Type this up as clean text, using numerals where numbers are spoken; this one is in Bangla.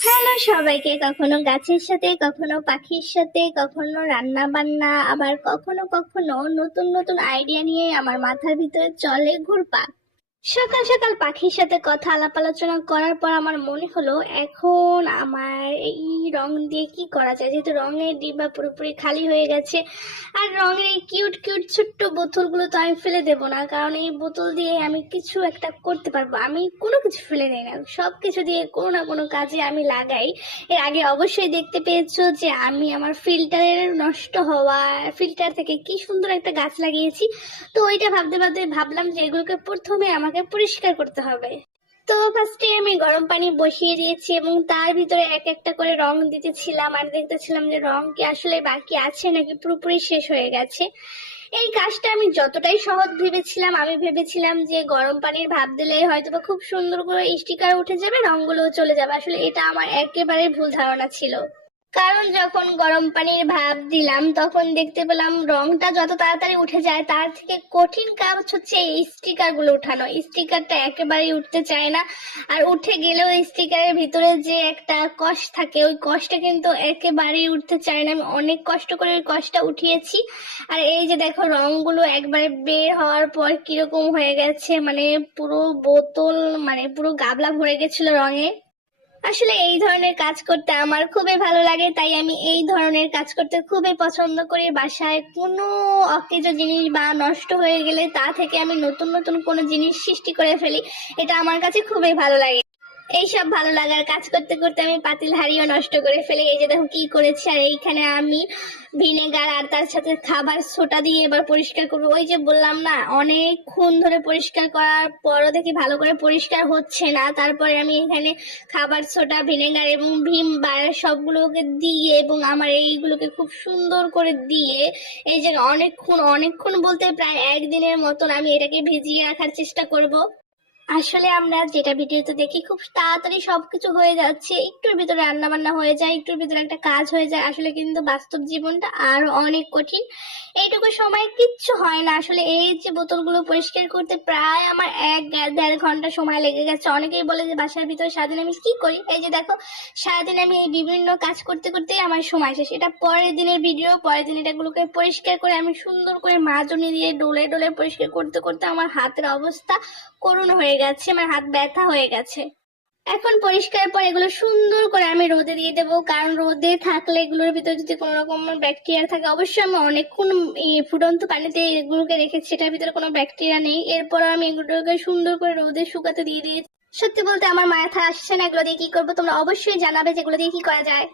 হ্যালো সবাইকে, কখনো গাছের সাথে, কখনো পাখির সাথে, কখনো রান্না বান্না, আবার কখনো কখনো নতুন নতুন আইডিয়া নিয়ে আমার মাথার ভিতরে চলে ঘুরপাক। সকাল সকাল পাখির সাথে কথা আলাপ আলোচনা করার পর আমার মনে হলো এখন আমার এই রং দিয়ে কি করা যায়, যেহেতু রঙের ডিব্বা পুরোপুরি খালি হয়ে গেছে। আর রঙের এই কিউট কিউট ছোট্ট বোতলগুলো তো আমি ফেলে দেবো না, কারণ এই বোতল দিয়ে আমি কিছু একটা করতে পারবো। আমি কোনো কিছু ফেলে দেই না, সব কিছু দিয়ে কোনো না কোনো কাজে আমি লাগাই। এর আগে অবশ্যই দেখতে পেয়েছো যে আমি আমার ফিল্টারের নষ্ট হওয়া ফিল্টার থেকে কি সুন্দর একটা গাছ লাগিয়েছি। তো ওইটা ভাবতে ভাবতে ভাবলাম যে এগুলোকে প্রথমে আমাকে পরিষ্কার করতে হবে। তো ফার্স্টে আমি গরম পানি বসিয়ে দিয়েছি এবং তার ভিতরে এক একটা করে রং দিতেছিলাম আর দেখতেছিলাম যে রং কি আসলে বাকি আছে নাকি পুরোপুরি শেষ হয়ে গেছে। এই কাজটা আমি যতটাই সহজ ভেবেছিলাম, আমি ভেবেছিলাম যে গরম পানির ভাপ দিলেই হয়তো বা খুব সুন্দর করে স্টিকার উঠে যাবে, রংগুলোও চলে যাবে। আসলে এটা আমার একেবারে ভুল ধারণা ছিল। কারণ যখন গরম পানির ভাপ দিলাম তখন দেখতে পেলাম রংটা যত তাড়াতাড়ি উঠে যায় তার থেকে কঠিন কাজ হচ্ছে এই স্টিকার গুলো উঠানো। স্টিকারটা একেবারেই উঠতে চায় না, আর উঠে গেলেও স্টিকারের ভিতরে যে একটা কষ থাকে ওই কষটা কিন্তু একেবারেই উঠতে চায় না। আমি অনেক কষ্ট করে ওই কষটা উঠিয়েছি। আর এই যে দেখো রংগুলো একবারে বের হওয়ার পর কিরকম হয়ে গেছে, মানে পুরো বোতল, মানে পুরো গাবলা ভরে গেছিল রঙে। আসলে এই ধরনের কাজ করতে আমার খুবই ভালো লাগে, তাই আমি এই ধরনের কাজ করতে খুবই পছন্দ করি। বাসায় কোনো অকেজো জিনিস বা নষ্ট হয়ে গেলে তা থেকে আমি নতুন নতুন কোনো জিনিস সৃষ্টি করে ফেলি। এটা আমার কাছে খুবই ভালো লাগে। এইসব ভালো লাগার কাজ করতে করতে আমি পাতিল হাঁড়িও নষ্ট করে ফেলি। এই যে দেখো কি করেছি। আর এইখানে আমি ভিনেগার আর তার সাথে খাবার সোডা দিয়ে এবার পরিষ্কার করবো। ওই যে বললাম না, অনেকক্ষণ ধরে পরিষ্কার করার পরও দেখি ভালো করে পরিষ্কার হচ্ছে না, তারপরে আমি এখানে খাবার সোডা, ভিনেগার এবং ভিম বার সবগুলোকে দিয়ে এবং আমার এইগুলোকে খুব সুন্দর করে দিয়ে এই যে অনেকক্ষণ অনেকক্ষণ বলতে প্রায় একদিনের মতন আমি এটাকে ভিজিয়ে রাখার চেষ্টা করব। আসলে আমরা যেটা ভিডিওতে দেখি খুব তাড়াতাড়ি সবকিছু হয়ে যাচ্ছে, একটুর ভিতরে রান্না বান্না হয়ে যায়, একটুর ভিতরে একটা কাজ হয়ে যায়। আসলে কিন্তু বাস্তব জীবনটা আরো অনেক কঠিন। এইটুকু সময় কিচ্ছু হয় না। আসলে এই যে বোতলগুলো পরিষ্কার করতে প্রায় আমার 1-1.5 ঘন্টা সময় লেগে গেছে। অনেকেই বলে যে বাসার ভিতরে সারাদিন আমি কি করি। এই যে দেখো, সারাদিন আমি এই বিভিন্ন কাজ করতে করতেই আমার সময় শেষ। এটা পরের দিনের ভিডিও। পরের দিন এটাগুলোকে পরিষ্কার করে আমি সুন্দর করে মাজনি দিয়ে ডলে ডলে পরিষ্কার করতে করতে আমার হাতের অবস্থা করুণ হয়ে গেছে, আমার হাত ব্যথা হয়ে গেছে। এখন পরিষ্কারের পর এগুলো সুন্দর করে আমি রোদে দিয়ে দেবো, কারণ রোদে থাকলে এগুলোর ভিতরে যদি কোনো রকম ব্যাকটেরিয়া থাকে, অবশ্যই আমি অনেকক্ষণ ফুটন্ত পানিতে এগুলোকে রেখেছি, এটার ভিতরে কোনো ব্যাকটেরিয়া নেই। এরপর আমি এগুলোকে সুন্দর করে রোদে শুকাতে দিয়ে দিয়েছি। সত্যি বলতে আমার মাথা আসছে না এগুলো দিয়ে কি করবো। তোমরা অবশ্যই জানাবে যেগুলো দিয়ে কি করা যায়।